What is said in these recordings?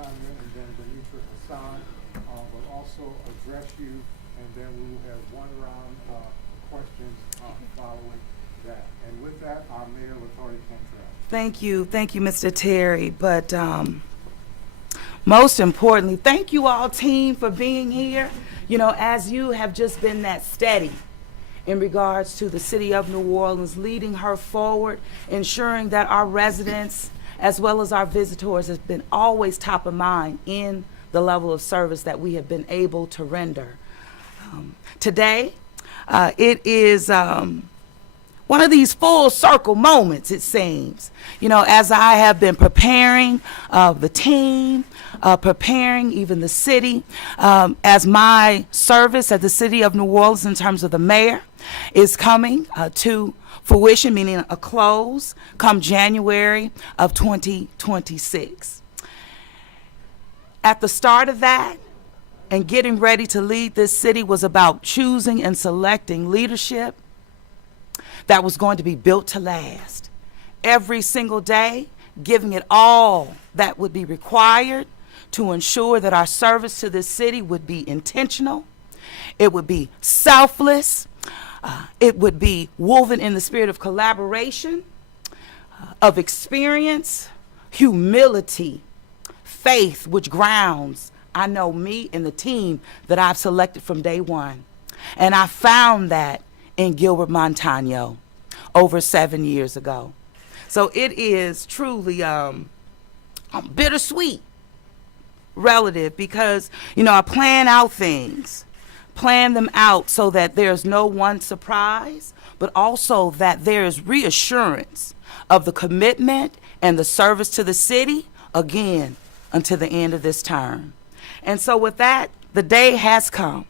Montaño and then Demetra Hassan will also address you, and then we will have one round of questions following that. And with that, our Mayor, LaToya Cantrell. Thank you, Mr. Terry. But most importantly, thank you all, team, for being here. You know, as you have just been that steady in regards to the city of New Orleans, leading her forward, ensuring that our residents as well as our visitors has been always top of mind in the level of service that we have been able to render. Today, it is one of these full circle moments, it seems. You know, as I have been preparing the team, preparing even the city, as my service at the city of New Orleans in terms of the mayor is coming to fruition, meaning a close, come January of 2026. At the start of that, and getting ready to lead this city was about choosing and selecting leadership that was going to be built to last. Every single day, giving it all that would be required to ensure that our service to this city would be intentional, it would be selfless, it would be woven in the spirit of collaboration, of experience, humility, faith, which grounds, I know, me and the team that I've selected from day one. And I found that in Gilbert Montaño over 7 years ago. So it is truly bittersweet relative because, you know, I plan out things, plan them out so that there's no one surprise, but also that there is reassurance of the commitment and the service to the city, again, until the end of this term. And so with that, the day has come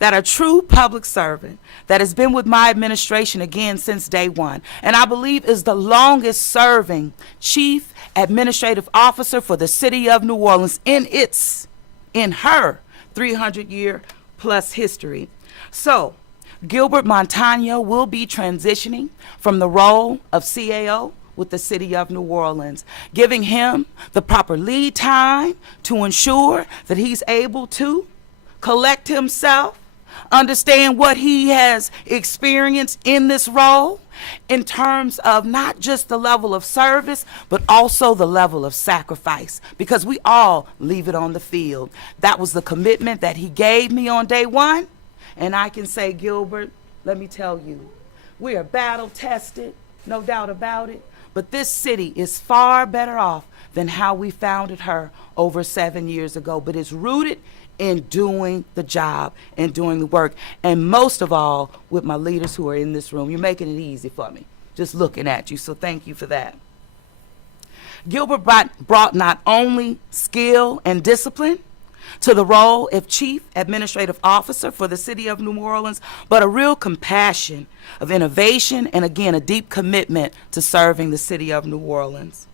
that a true public servant that has been with my administration again since day one, and I believe is the longest serving chief administrative officer for the city of New Orleans in her 300-year plus history. So Gilbert Montaño will be transitioning from the role of CAO with the city of New Orleans, giving him the proper lead time to ensure that he's able to collect himself, understand what he has experienced in this role in terms of not just the level of service, but also the level of sacrifice, because we all leave it on the field. That was the commitment that he gave me on day one. And I can say, Gilbert, let me tell you, we are battle tested, no doubt about it. But this city is far better off than how we founded her over 7 years ago. But it's rooted in doing the job and doing the work. And most of all, with my leaders who are in this room. You're making it easy for me, just looking at you. So thank you for that. Gilbert brought not only skill and discipline to the role of Chief Administrative Officer for the city of New Orleans, but a real compassion of innovation and, again, a deep commitment to serving the city of New Orleans.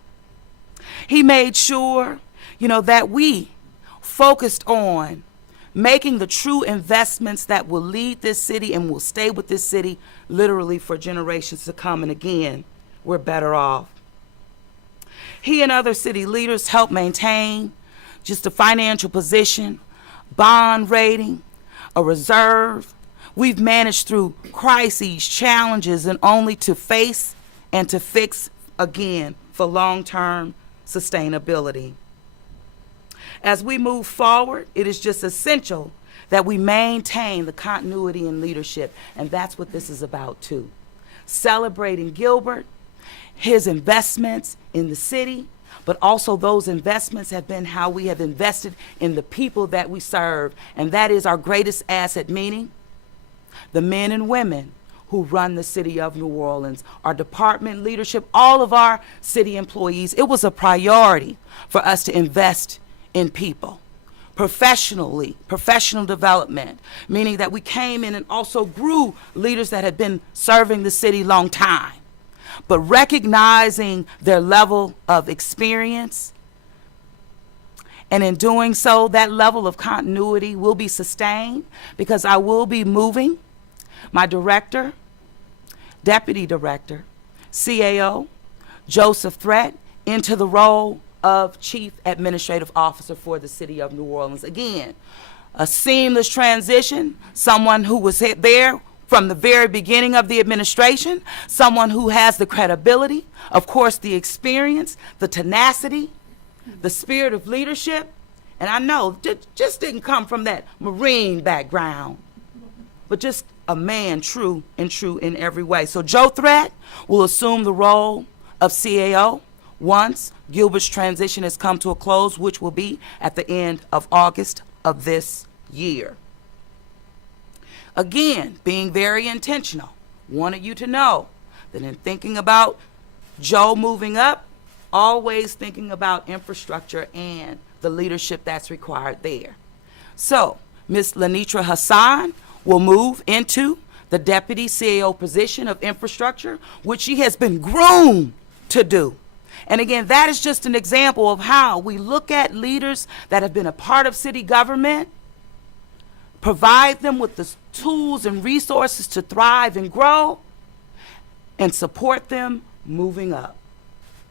He made sure, you know, that we focused on making the true investments that will lead this city and will stay with this city literally for generations to come. And again, we're better off. He and other city leaders helped maintain just a financial position, bond rating, a reserve. We've managed through crises, challenges, and only to face and to fix again for long-term sustainability. As we move forward, it is just essential that we maintain the continuity in leadership, and that's what this is about too. Celebrating Gilbert, his investments in the city, but also those investments have been how we have invested in the people that we serve, and that is our greatest asset, meaning the men and women who run the city of New Orleans, our department leadership, all of our city employees. It was a priority for us to invest in people. Professionally, professional development, meaning that we came in and also grew leaders that had been serving the city long time, but recognizing their level of experience. And in doing so, that level of continuity will be sustained because I will be moving my director, deputy director, CAO, Joseph Threat, into the role of Chief Administrative Officer for the City of New Orleans. Again, a seamless transition, someone who was there from the very beginning of the administration, someone who has the credibility, of course, the experience, the tenacity, the spirit of leadership. And I know just didn't come from that Marine background, but just a man true in every way. So Joe Threat will assume the role of CAO once Gilbert's transition has come to a close, which will be at the end of August of this year. Again, being very intentional, wanted you to know that in thinking about Joe moving up, always thinking about infrastructure and the leadership that's required there. So, Ms. Lenitra Hassan will move into the Deputy CAO position of infrastructure, which she has been groomed to do. And again, that is just an example of how we look at leaders that have been a part of city government, provide them with the tools and resources to thrive and grow, and support them moving up.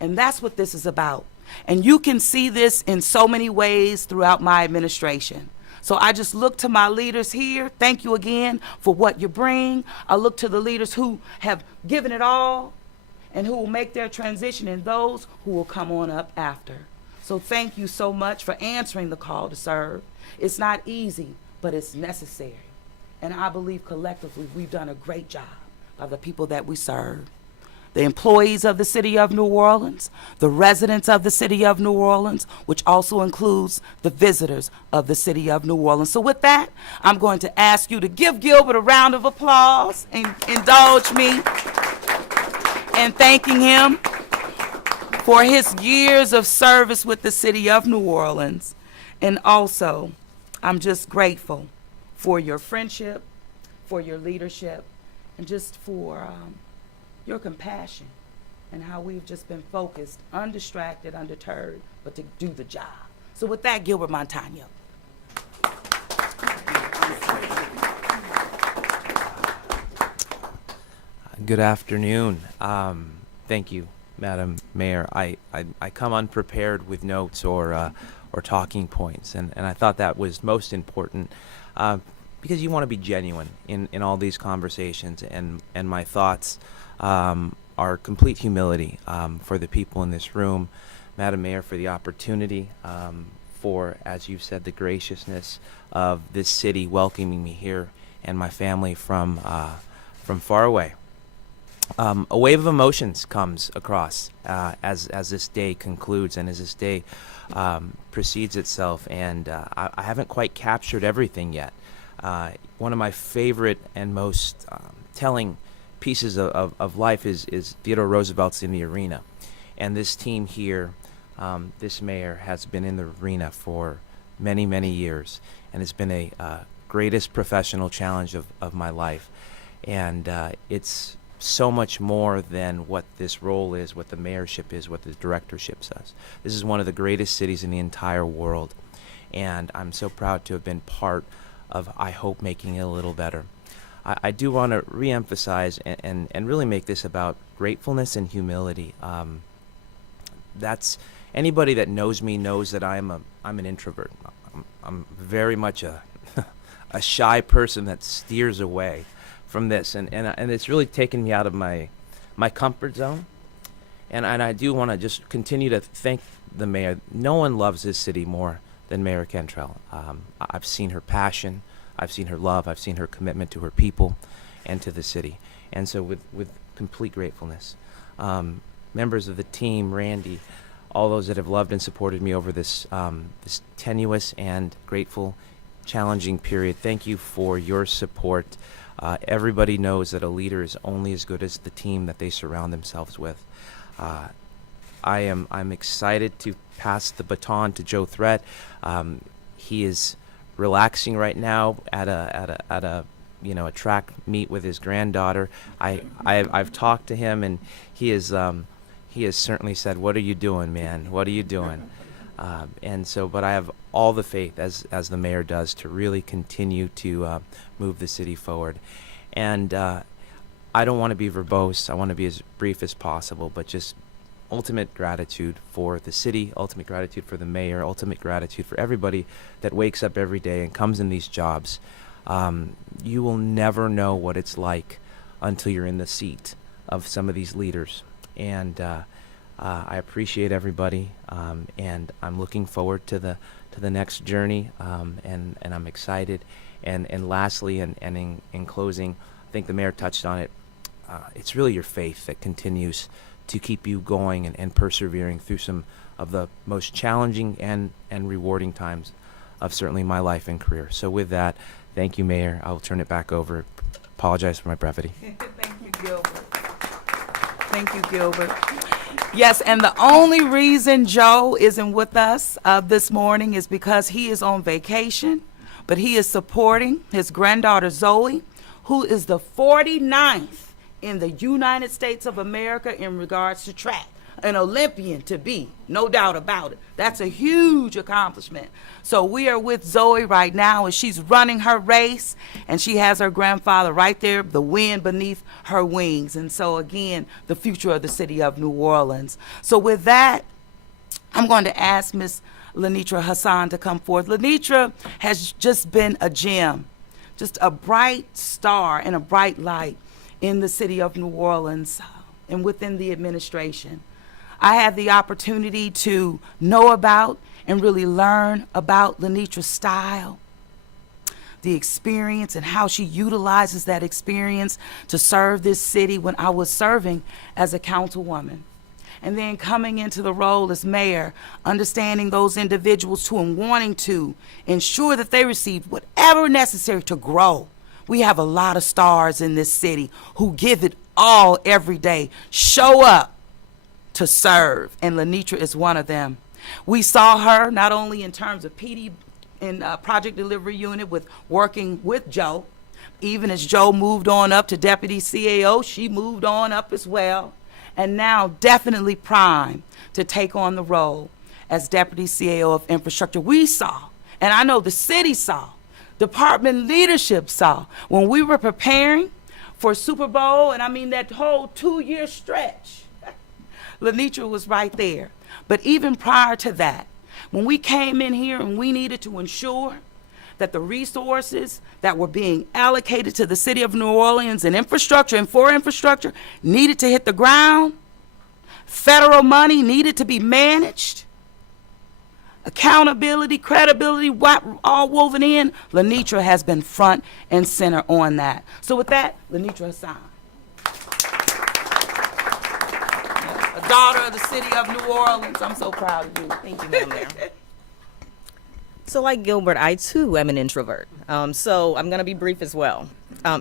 And that's what this is about. And you can see this in so many ways throughout my administration. So I just look to my leaders here. Thank you again for what you bring. I look to the leaders who have given it all and who will make their transition, and those who will come on up after. So thank you so much for answering the call to serve. It's not easy, but it's necessary. And I believe collectively we've done a great job by the people that we serve. The employees of the City of New Orleans, the residents of the City of New Orleans, which also includes the visitors of the City of New Orleans. So with that, I'm going to ask you to give Gilbert a round of applause and indulge me in thanking him for his years of service with the City of New Orleans. And also, I'm just grateful for your friendship, for your leadership, and just for your compassion and how we've just been focused, undistracted, undeterred, but to do the job. So with that, Gilbert Montaño. Good afternoon. Thank you, Madam Mayor. I come unprepared with notes or talking points, and I thought that was most important because you want to be genuine in all these conversations, and my thoughts are complete humility for the people in this room, Madam Mayor, for the opportunity, for, as you've said, the graciousness of this city welcoming me here and my family from far away. A wave of emotions comes across as this day concludes and as this day proceeds itself, and I haven't quite captured everything yet. One of my favorite and most telling pieces of life is Theodore Roosevelt's In the Arena, and this team here, this mayor, has been in the arena for many, many years, and it's been a greatest professional challenge of my life, and it's so much more than what this role is, what the mayorship is, what the directorship says. This is one of the greatest cities in the entire world, and I'm so proud to have been part of, I hope, making it a little better. I do want to reemphasize and really make this about gratefulness and humility. That's anybody that knows me knows that I'm an introvert. I'm very much a a shy person that steers away from this, and it's really taken me out of my comfort zone. And I do want to just continue to thank the mayor. No one loves this city more than Mayor Cantrell. I've seen her passion, I've seen her love, I've seen her commitment to her people and to the city. And so with complete gratefulness. Members of the team, Randy, all those that have loved and supported me over this this tenuous and grateful, challenging period, thank you for your support. Everybody knows that a leader is only as good as the team that they surround themselves with. I'm excited to pass the baton to Joe Threat. He is relaxing right now at a a track meet with his granddaughter. I've talked to him, and he has certainly said, "What are you doing, man? What are you doing?" But I have all the faith, as the mayor does, to really continue to move the city forward. And I don't want to be verbose. I want to be as brief as possible, but just ultimate gratitude for the city, ultimate gratitude for the mayor, ultimate gratitude for everybody that wakes up every day and comes in these jobs. You will never know what it's like until you're in the seat of some of these leaders. And I appreciate everybody, and I'm looking forward to the next journey, and I'm excited. And lastly, and in closing, I think the mayor touched on it. It's really your faith that continues to keep you going and persevering through some of the most challenging and rewarding times of certainly my life and career. So with that, thank you, Mayor. I will turn it back over. Apologize for my brevity. Thank you, Gilbert. Thank you, Gilbert. Yes, and the only reason Joe isn't with us this morning is because he is on vacation, but he is supporting his granddaughter Zoe, who is the 49th in the United States of America in regards to track. An Olympian to be, no doubt about it. That's a huge accomplishment. So we are with Zoe right now as she's running her race, and she has her grandfather right there, the wind beneath her wings. And so again, the future of the city of New Orleans. So with that, I'm going to ask Miss Lenitra Hassan to come forth. Lenitra has just been a gem, just a bright star and a bright light in the city of New Orleans and within the administration. I had the opportunity to know about and really learn about Lenitra's style, the experience, and how she utilizes that experience to serve this city when I was serving as a councilwoman. And then coming into the role as mayor, understanding those individuals too and wanting to ensure that they receive whatever necessary to grow. We have a lot of stars in this city who give it all every day, show up to serve, and Lenitra is one of them. We saw her not only in terms of PD and Project Delivery Unit with working with Joe, even as Joe moved on up to Deputy CAO, she moved on up as well, and now definitely primed to take on the role as Deputy CAO of Infrastructure. We saw, and I know the city saw, department leadership saw, when we were preparing for Super Bowl, and I mean that whole 2-year stretch, Lenitra was right there. But even prior to that, when we came in here and we needed to ensure that the resources that were being allocated to the city of New Orleans and infrastructure and for infrastructure needed to hit the ground, federal money needed to be managed, accountability, credibility, all woven in, Lenitra has been front and center on that. So with that, Lenitra Hassan. A daughter of the city of New Orleans. I'm so proud of you. Thank you, Madam Mayor. So like Gilbert, I too am an introvert. So I'm going to be brief as well.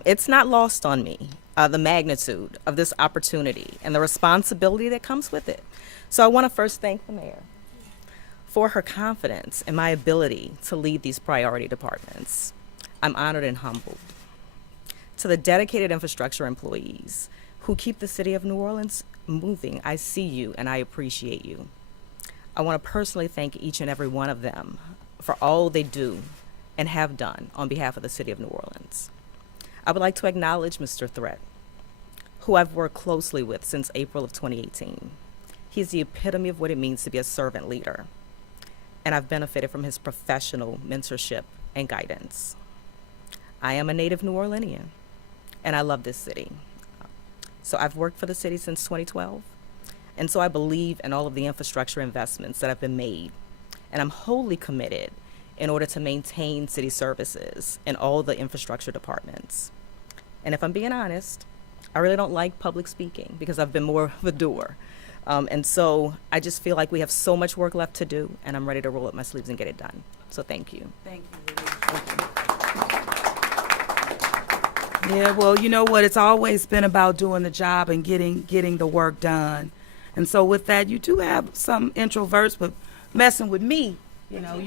It's not lost on me, the magnitude of this opportunity and the responsibility that comes with it. So I want to first thank the mayor for her confidence in my ability to lead these priority departments. I'm honored and humbled. To the dedicated infrastructure employees who keep the city of New Orleans moving, I see you and I appreciate you. I want to personally thank each and every one of them for all they do and have done on behalf of the city of New Orleans. I would like to acknowledge Mr. Threat, who I've worked closely with since April of 2018. He's the epitome of what it means to be a servant leader, and I've benefited from his professional mentorship and guidance. I am a native New Orleanian, and I love this city. So I've worked for the city since 2012, and so I believe in all of the infrastructure investments that have been made, and I'm wholly committed in order to maintain city services in all the infrastructure departments. And if I'm being honest, I really don't like public speaking because I've been more of a doer. And so I just feel like we have so much work left to do, and I'm ready to roll up my sleeves and get it done. So thank you. Thank you. Yeah, well, you know what? It's always been about doing the job and getting the work done. And so with that, you do have some introverts, but messing with me, you know,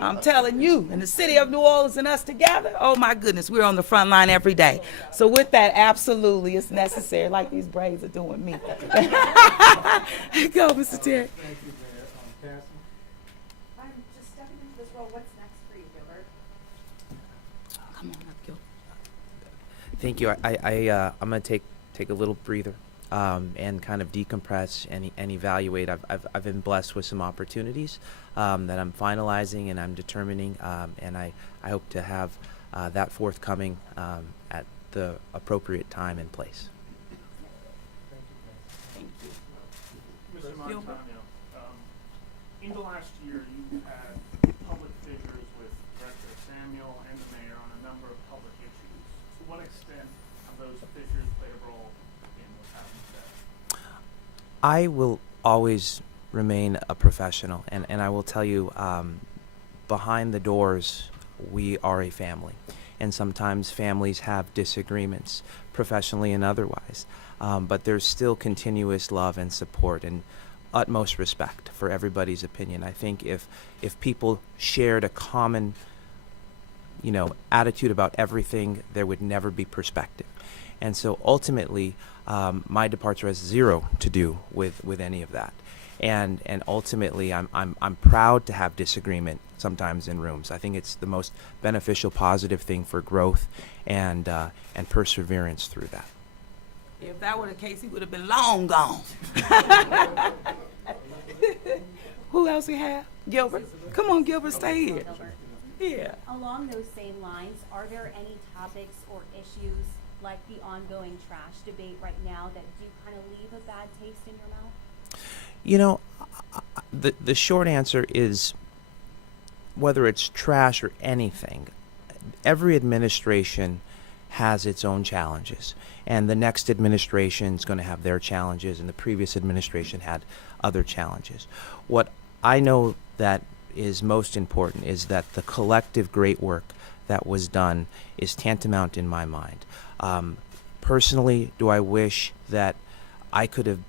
I'm telling you, in the city of New Orleans and us together, oh my goodness, we're on the front line every day. So with that, absolutely, it's necessary, like these braids are doing me. Go, Mr. Terry. Thank you, Mayor. Cassie? I'm just stepping into this role. What's next for you, Gilbert? Come on up, Gil. Thank you. I'm going to take a little breather. and kind of decompress and evaluate. I've been blessed with some opportunities that I'm finalizing and I'm determining, and I hope to have that forthcoming at the appropriate time and place. Mr. Montaño, in the last year, you had public figures with Director Samuel and the mayor on a number of public issues. To what extent have those figures played a role in what's happening today? I will always remain a professional, and I will tell you, behind the doors, we are a family. And sometimes families have disagreements, professionally and otherwise. But there's still continuous love and support and utmost respect for everybody's opinion. I think if people shared a common, attitude about everything, there would never be perspective. And so ultimately, my departure has zero to do with any of that. And ultimately, I'm proud to have disagreement sometimes in rooms. I think it's the most beneficial, positive thing for growth and perseverance through that. If that were the case, he would have been long gone. Who else we have? Gilbert. Come on, Gilbert, stay here. Yeah. Along those same lines, are there any topics or issues like the ongoing trash debate right now that do kind of leave a bad taste in your mouth? The short answer is, whether it's trash or anything, every administration has its own challenges, and the next administration is going to have their challenges, and the previous administration had other challenges. What I know that is most important is that the collective great work that was done is tantamount in my mind. Personally, do I wish that I could have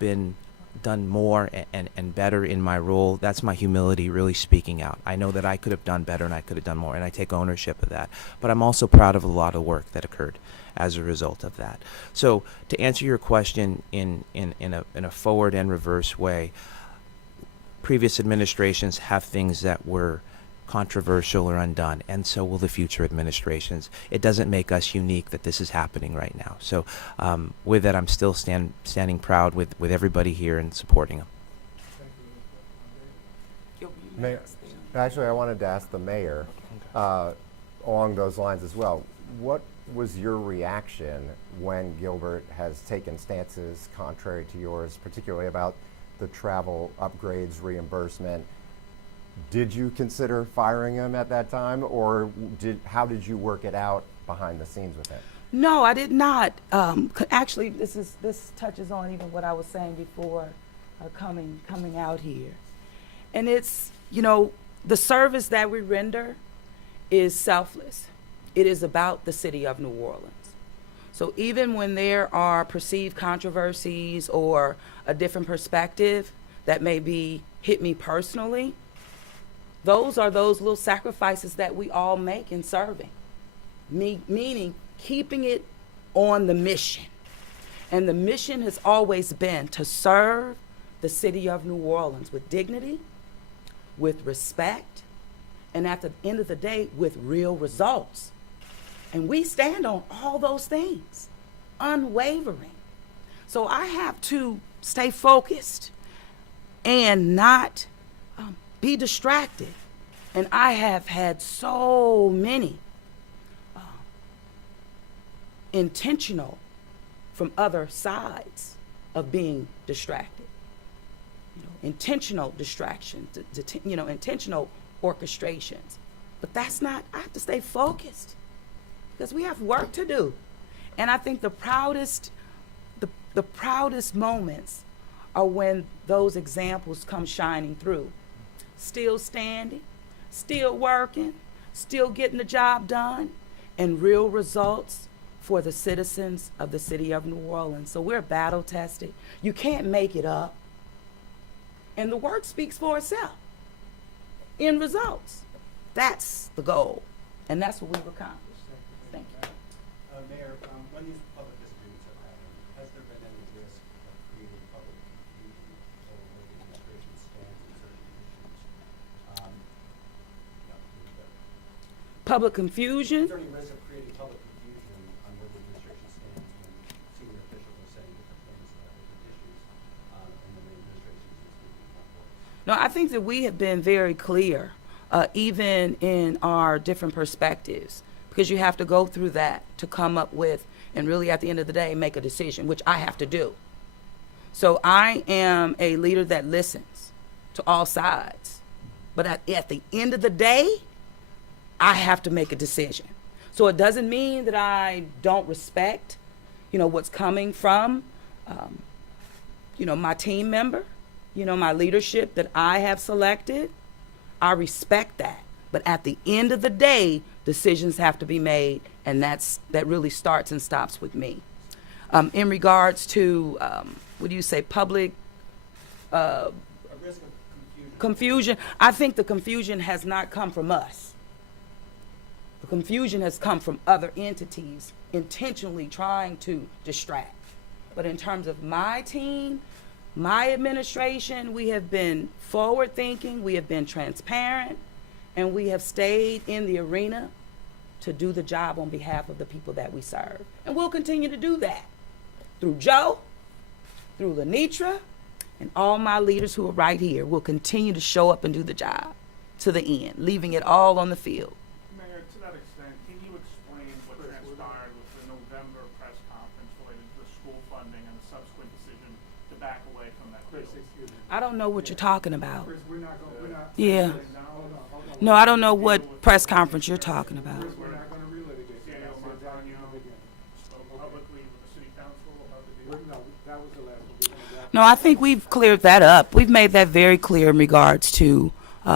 done more and better in my role? That's my humility really speaking out. I know that I could have done better and I could have done more, and I take ownership of that. But I'm also proud of a lot of work that occurred as a result of that. So to answer your question in a forward and reverse way, previous administrations have things that were controversial or undone, and so will the future administrations. It doesn't make us unique that this is happening right now. So with that, I'm still standing proud with everybody here and supporting them. Mayor, actually, I wanted to ask the mayor along those lines as well. What was your reaction when Gilbert has taken stances contrary to yours, particularly about the travel upgrades, reimbursement? Did you consider firing him at that time, or how did you work it out behind the scenes with him? No, I did not. Actually, this touches on even what I was saying before coming out here. And it's, the service that we render is selfless. It is about the city of New Orleans. So even when there are perceived controversies or a different perspective that maybe hit me personally, those are those little sacrifices that we all make in serving. Meaning keeping it on the mission. And the mission has always been to serve the city of New Orleans with dignity, with respect, and at the end of the day, with real results. And we stand on all those things, unwavering. So I have to stay focused and not be distracted. And I have had so many intentional from other sides of being distracted. Intentional distractions, intentional orchestrations. But that's not, I have to stay focused because we have work to do. And I think the proudest moments are when those examples come shining through. Still standing, still working, still getting the job done, and real results for the citizens of the city of New Orleans. So we're battle tested. You can't make it up. And the work speaks for itself in results. That's the goal. And that's what we've accomplished. Thank you. Mayor, when these public disagreements have happened, has there been any risk of creating public confusion over where the administration stands in certain issues? Public confusion. Is there any risk of creating public confusion on where the administration stands when senior officials are saying different things about it? No, I think that we have been very clear, even in our different perspectives, because you have to go through that to come up with, and really at the end of the day, make a decision, which I have to do. So I am a leader that listens to all sides. But at the end of the day, I have to make a decision. So it doesn't mean that I don't respect, what's coming from, my team member, my leadership that I have selected. I respect that. But at the end of the day, decisions have to be made, and that really starts and stops with me. In regards to, public A risk of confusion. confusion, I think the confusion has not come from us. The confusion has come from other entities intentionally trying to distract. But in terms of my team, my administration, we have been forward-thinking, we have been transparent, and we have stayed in the arena to do the job on behalf of the people that we serve. And we'll continue to do that through Joe, through Lenitra, and all my leaders who are right here. We'll continue to show up and do the job to the end, leaving it all on the field. Mayor, to that extent, can you explain what transpired with the November press conference related to the school funding and the subsequent decision to back away from that Chris, deal? excuse me. I don't know what you're talking about. Chris, we're not gonna. Yeah. Hold on. No, I don't know what press conference you're talking about. Chris, we're not gonna relitigate. Gilbert That's exactly Montaño the beginning. spoke publicly with the city council about the deal. No, that was the last one. We're gonna wrap No, I think we've cleared that up. We've made that very clear in regards to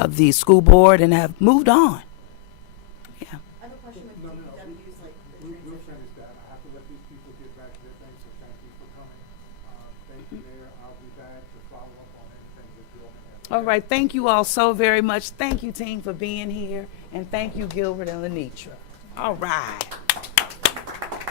the school board and have moved on. Yeah. I have a question with No, no, no. DPW's like the We'll transition. finish that. I have to let these people get back to their things, so thank you for coming. Thank you, Mayor. I'll be back to follow up on anything that Bill may have. All right. Thank you all so very much. Thank you, team, for being here. And thank you, Gilbert and Lenitra. All right.